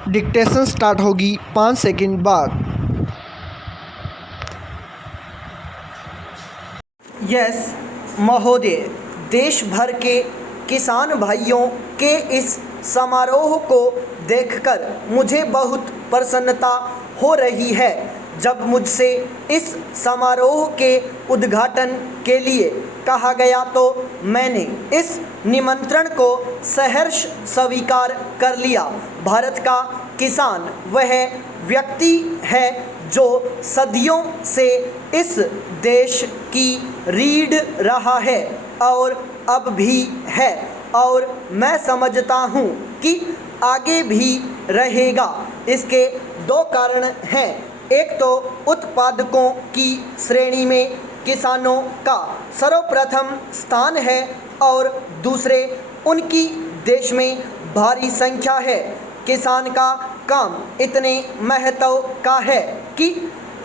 Dictation start होगी 5 second बाद। Yes महोदय, देश भर के किसान भाइयों के इस समारोह को देखकर मुझे बहुत प्रसन्नता हो रही है। जब मुझसे इस समारोह के उद्घाटन के लिए कहा गया तो मैंने इस निमंत्रण को सहर्ष स्वीकार कर लिया। भारत का किसान वह व्यक्ति है जो सदियों से इस देश की रीढ़ रहा है और अब भी है, और मैं समझता हूँ कि आगे भी रहेगा। इसके दो कारण हैं। एक तो उत्पादकों की श्रेणी में किसानों का सर्वप्रथम स्थान है और दूसरे उनकी देश में भारी संख्या है। किसान का काम इतने महत्व का है कि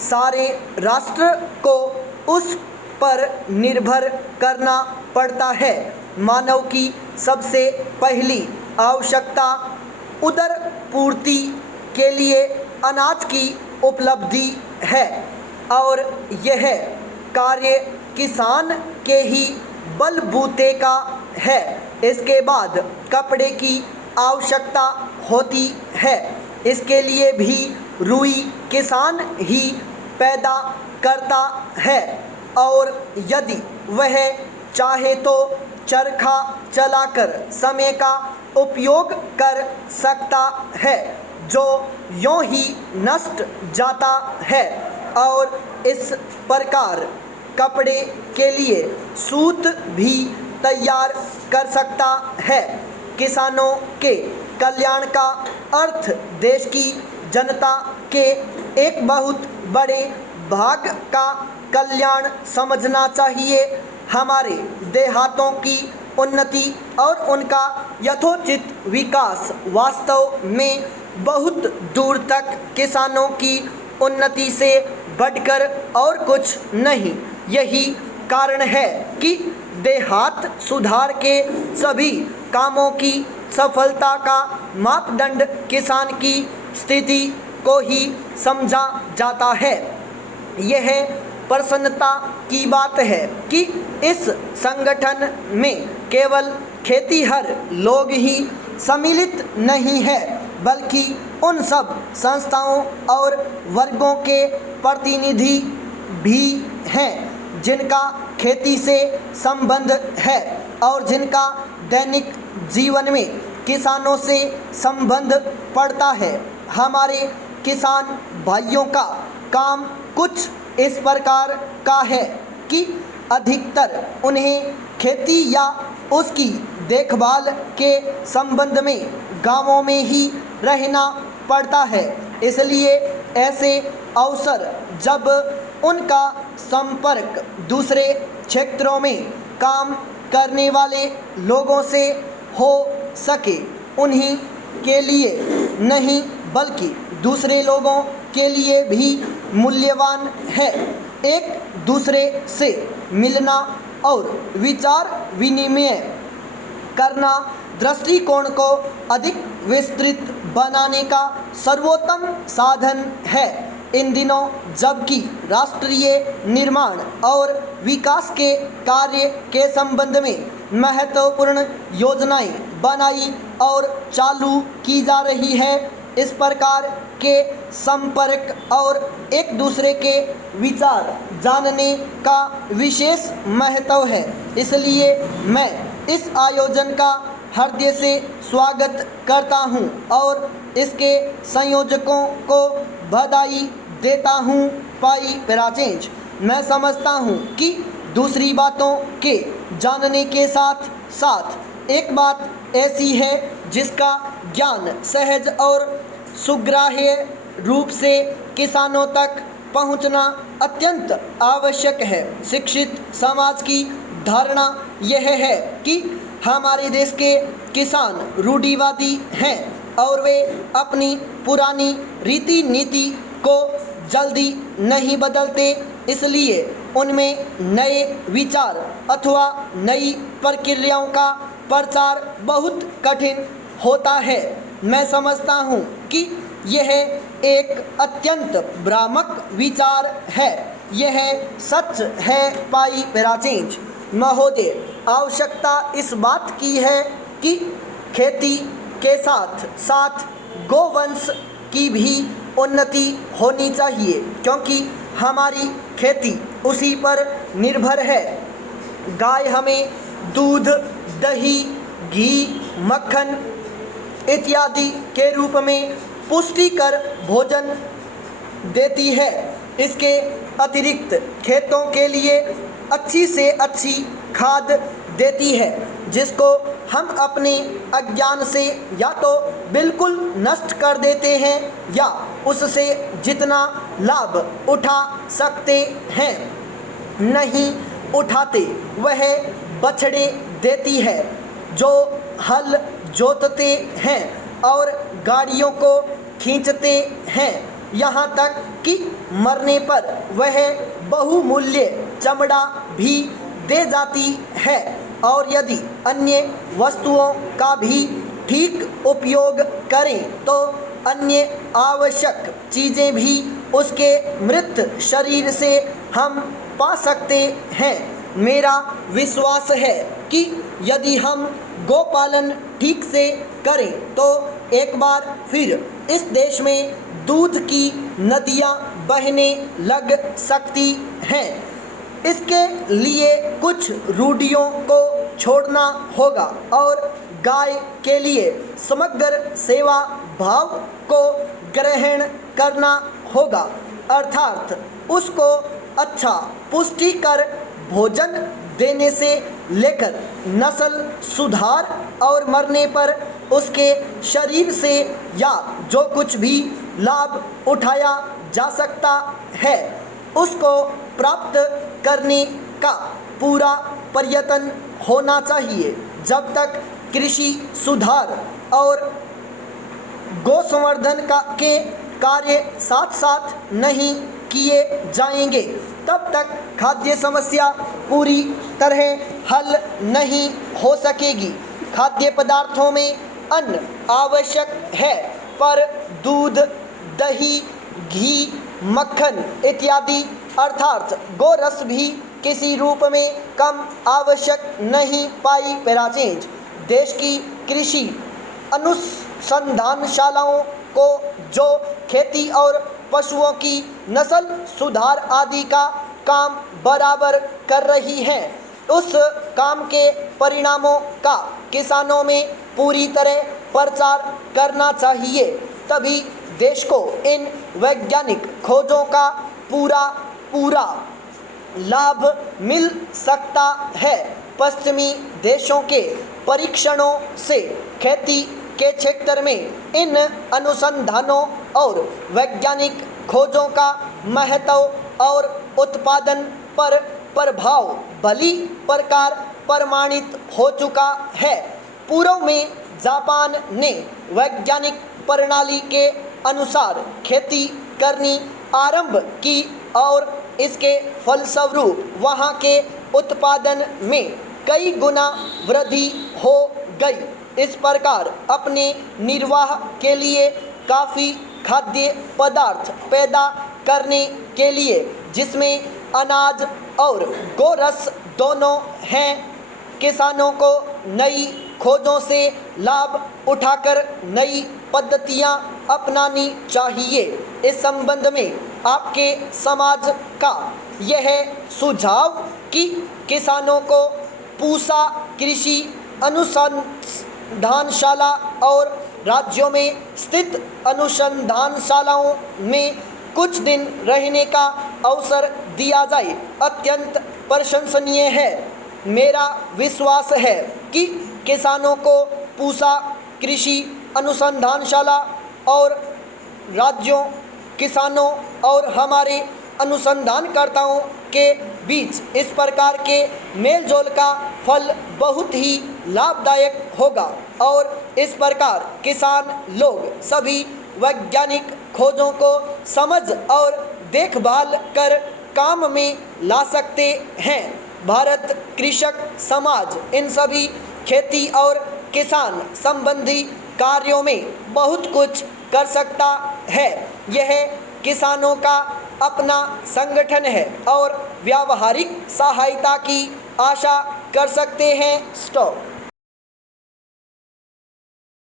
सारे राष्ट्र को उस पर निर्भर करना पड़ता है। मानव की सबसे पहली आवश्यकता उदर पूर्ति के लिए अनाज की उपलब्धि है और यह कार्य किसान के ही बलबूते का है। इसके बाद कपड़े की आवश्यकता होती है। इसके लिए भी रुई किसान ही पैदा करता है और यदि वह चाहे तो चरखा चलाकर समय का उपयोग कर सकता है जो यूं ही नष्ट जाता है, और इस प्रकार कपड़े के लिए सूत भी तैयार कर सकता है। किसानों के कल्याण का अर्थ देश की जनता के एक बहुत बड़े भाग का कल्याण समझना चाहिए। हमारे देहातों की उन्नति और उनका यथोचित विकास वास्तव में बहुत दूर तक किसानों की उन्नति से बढ़कर और कुछ नहीं। यही कारण है कि देहात सुधार के सभी कामों की सफलता का मापदंड किसान की स्थिति को ही समझा जाता है। यह प्रसन्नता की बात है कि इस संगठन में केवल खेतीहर लोग ही सम्मिलित नहीं है, बल्कि उन सब संस्थाओं और वर्गों के प्रतिनिधि भी हैं जिनका खेती से संबंध है और जिनका दैनिक जीवन में किसानों से संबंध पड़ता है। हमारे किसान भाइयों का काम कुछ इस प्रकार का है कि अधिकतर उन्हें खेती या उसकी देखभाल के संबंध में गांवों में ही रहना पड़ता है। इसलिए ऐसे अवसर जब उनका संपर्क दूसरे क्षेत्रों में काम करने वाले लोगों से हो सके, उन्हीं के लिए नहीं बल्कि दूसरे लोगों के लिए भी मूल्यवान है। एक दूसरे से मिलना और विचार विनिमय करना दृष्टिकोण को अधिक विस्तृत बनाने का सर्वोत्तम साधन है। इन दिनों जबकि राष्ट्रीय निर्माण और विकास के कार्य के संबंध में महत्वपूर्ण योजनाएं बनाई और चालू की जा रही है, इस प्रकार के संपर्क और एक दूसरे के विचार जानने का विशेष महत्व है। इसलिए मैं इस आयोजन का हृदय से स्वागत करता हूं और इसके संयोजकों को बधाई देता हूं। पाई पैराचेंज। मैं समझता हूं कि दूसरी बातों के जानने के साथ साथ एक बात ऐसी है जिसका ज्ञान सहज और सुग्राह्य रूप से किसानों तक पहुंचना अत्यंत आवश्यक है। शिक्षित समाज की धारणा यह है कि हमारे देश के किसान रूढ़िवादी हैं और वे अपनी पुरानी रीति नीति को जल्दी नहीं बदलते, इसलिए उनमें नए विचार अथवा नई प्रक्रियाओं का प्रचार बहुत कठिन होता है। मैं समझता हूँ कि यह एक अत्यंत भ्रामक विचार है। यह सच है पाई पेराचेंज महोदय। आवश्यकता इस बात की है कि खेती के साथ साथ गोवंश की भी उन्नति होनी चाहिए, क्योंकि हमारी खेती उसी पर निर्भर है। गाय हमें दूध, दही, घी, मक्खन इत्यादि के रूप में पुष्टिकर भोजन देती है। इसके अतिरिक्त खेतों के लिए अच्छी से अच्छी खाद देती है, जिसको हम अपने अज्ञान से या तो बिल्कुल नष्ट कर देते हैं या उससे जितना लाभ उठा सकते हैं नहीं उठाते। वह बछड़े देती है जो हल जोतते हैं और गाड़ियों को खींचते हैं, यहाँ तक कि मरने पर वह बहुमूल्य चमड़ा भी दे जाती है। और यदि अन्य वस्तुओं का भी ठीक उपयोग करें तो अन्य आवश्यक चीज़ें भी उसके मृत शरीर से हम पा सकते हैं। मेरा विश्वास है कि यदि हम गोपालन ठीक से करें तो एक बार फिर इस देश में दूध की नदियाँ बहने लग सकती हैं। इसके लिए कुछ रूढ़ियों को छोड़ना होगा और गाय के लिए समग्र सेवा भाव को ग्रहण करना होगा, अर्थात उसको अच्छा पुष्टिकर भोजन देने से लेकर नस्ल सुधार और मरने पर उसके शरीर से या जो कुछ भी लाभ उठाया जा सकता है उसको प्राप्त करने का पूरा प्रयत्न होना चाहिए। जब तक कृषि सुधार और गोसंवर्धन के कार्य साथ साथ नहीं किए जाएंगे तब तक खाद्य समस्या पूरी तरह हल नहीं हो सकेगी। खाद्य पदार्थों में अन्न आवश्यक है, पर दूध, दही, घी, मक्खन इत्यादि अर्थात गोरस भी किसी रूप में कम आवश्यक नहीं पाई पेराचेंज। देश की कृषि अनुसंधानशालाओं को जो खेती और पशुओं की नस्ल सुधार आदि का काम बराबर कर रही है, उस काम के परिणामों का किसानों में पूरी तरह प्रचार करना चाहिए। तभी देश को इन वैज्ञानिक खोजों का पूरा लाभ मिल सकता है। पश्चिमी देशों के परीक्षणों से खेती के क्षेत्र में इन अनुसंधानों और वैज्ञानिक खोजों का महत्व और उत्पादन पर प्रभाव भली प्रकार प्रमाणित हो चुका है। पूर्व में जापान ने वैज्ञानिक प्रणाली के अनुसार खेती करनी आरंभ की और इसके फलस्वरूप वहाँ के उत्पादन में कई गुना वृद्धि हो गई। इस प्रकार अपने निर्वाह के लिए काफ़ी खाद्य पदार्थ पैदा करने के लिए, जिसमें अनाज और गोरस दोनों हैं, किसानों को नई खोजों से लाभ उठाकर नई पद्धतियां अपनानी चाहिए। इस संबंध में आपके समाज का यह सुझाव कि किसानों को पूसा कृषि अनुसंधानशाला और राज्यों में स्थित अनुसंधानशालाओं में कुछ दिन रहने का अवसर दिया जाए, अत्यंत प्रशंसनीय है। मेरा विश्वास है कि किसानों को पूसा कृषि अनुसंधानशाला और राज्यों, किसानों और हमारे अनुसंधानकर्ताओं के बीच इस प्रकार के मेलजोल का फल बहुत ही लाभदायक होगा और इस प्रकार किसान लोग सभी वैज्ञानिक खोजों को समझ और देखभाल कर काम में ला सकते हैं। भारत कृषक समाज इन सभी खेती और किसान संबंधी कार्यों में बहुत कुछ कर सकता है। यह किसानों का अपना संगठन है और व्यावहारिक सहायता की आशा कर सकते हैं। स्टॉप।